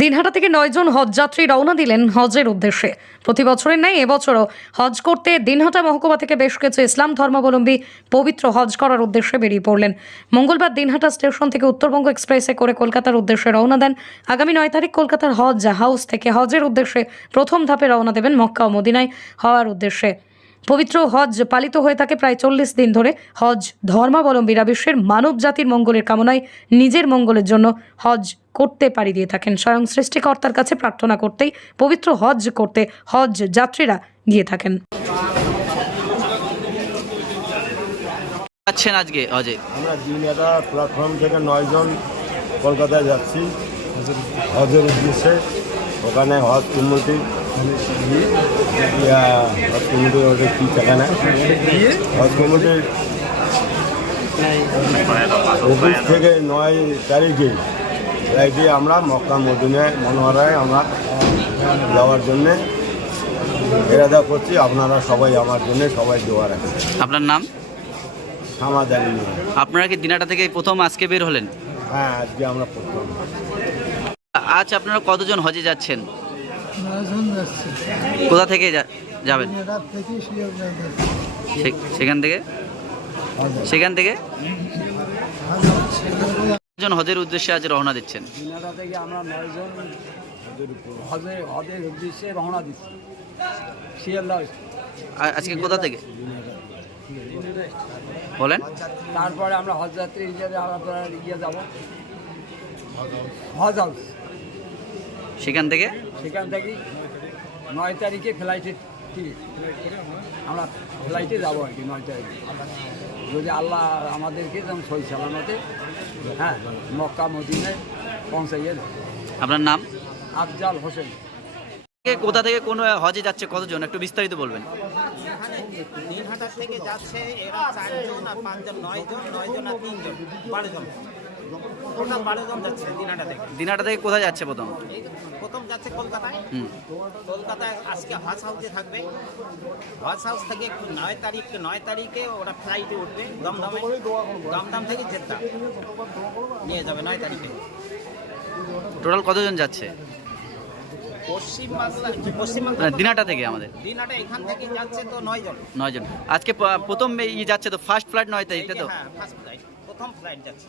দিনহাটা থেকে নয়জন হজযাত্রী রওনা দিলেন হজের উদ্দেশ্যে। প্রতি বছরের ন্যায় এবছরও হজ করতে দিনহাটা মহকুমা থেকে বেশ কিছু ইসলাম ধর্মাবলম্বী পবিত্র হজ করার উদ্দেশ্যে বেরিয়ে পড়লেন। মঙ্গলবার দিনহাটা স্টেশন থেকে উত্তরবঙ্গ এক্সপ্রেসে করে কলকাতার উদ্দেশ্যে রওনা দেন। আগামী নয় তারিখ কলকাতার হজ হাউস থেকে হজের উদ্দেশ্যে প্রথম ধাপে রওনা দেবেন মক্কা ও মদিনায় হওয়ার উদ্দেশ্যে। পবিত্র হজ পালিত হয়ে থাকে প্রায় চল্লিশ দিন ধরে। হজ ধর্মাবলম্বীরা বিশ্বের মানব জাতির মঙ্গলের কামনায় নিজের মঙ্গলের জন্য হজ করতে পারি দিয়ে থাকেন। স্বয়ং সৃষ্টিকর্তার কাছে প্রার্থনা করতেই পবিত্র হজ করতে হজ যাত্রীরা গিয়ে থাকেন। আছেন আজকে হজে? আমরা দিনহাটা প্ল্যাটফর্ম থেকে নয়জন কলকাতায় যাচ্ছি। হজের উদ্দেশ্যে। ওখানে হজ কমিটি ইয়া, হজ কমিটি ওটা কী সেখানে হজ কমিটির অফিস থেকে নয় তারিখে ফ্লাইটে আমরা মক্কা মদিনায় মনোহরায় আমরা যাওয়ার জন্যে এরাদা করছি। আপনারা সবাই আমার জন্য সবাই দোয়া রাখেন। আপনার নাম? সামাদানি আপনারা কি দিনাটা থেকে প্রথম আজকে বের হলেন? হ্যাঁ আজকে আমরা প্রথম। আজ আপনারা কতজন হজে যাচ্ছেন? কোথা থেকে যা- যাবেন? সেখান থেকে? সেখান থেকে? জন হজের উদ্দেশ্যে আজ রওনা দিচ্ছেন। দিনাটা থেকে আমরা নয়জন হজের উদ্দেশ্যে রওনা দিচ্ছি। শিয়ালদা আজকে কোথা থেকে? বলেন। তারপরে আমরা হজ যাত্রী হিসেবে আমরা ইয়ে যাব। হজ হাউস। সেখান থেকে? সেখান থেকে নয় তারিখে ফ্লাইটে আমরা ফ্লাইটে যাব আর কি নয় তারিখে। যদি আল্লাহ আমাদেরকে যেমন সই সালামতে হ্যাঁ মক্কা মদিনে পৌঁছাইয়ে দেয়। আপনার নাম? আফজাল হোসেন। কোথা থেকে কোন হজে যাচ্ছে কতজন? একটু বিস্তারিত বলবেন। থেকে যাচ্ছে এরা চারজন আর পাঁচজন নয়জন নয়জন আর তিনজন বারো জন জন দিনাটা থেকে। কোথায় যাচ্ছে প্রথম? প্রথম যাচ্ছে কলকাতায়। হুম। কলকাতায় আজকে হজ হাউসে থাকবে। হজ হাউস থেকে নয় তারিখ নয় তারিখে ওরা ফ্লাইটে উঠবে দমদমে। দমদম থেকে জেদ্দা। নিয়ে যাবে নয় তারিখে। টোটাল কতজন যাচ্ছে? পশ্চিমবাংলা পশ্চিমবাংলা না, দিনাটা থেকে আমাদের। দিনহাটা এখান থেকে যাচ্ছে তো নয় জন। নয়জন আজকে প্রথম ই যাচ্ছে তো ফার্স্ট ফ্লাইট নয় তারিখে তো? হ্যাঁ প্রথম ফ্লাইট যাচ্ছে।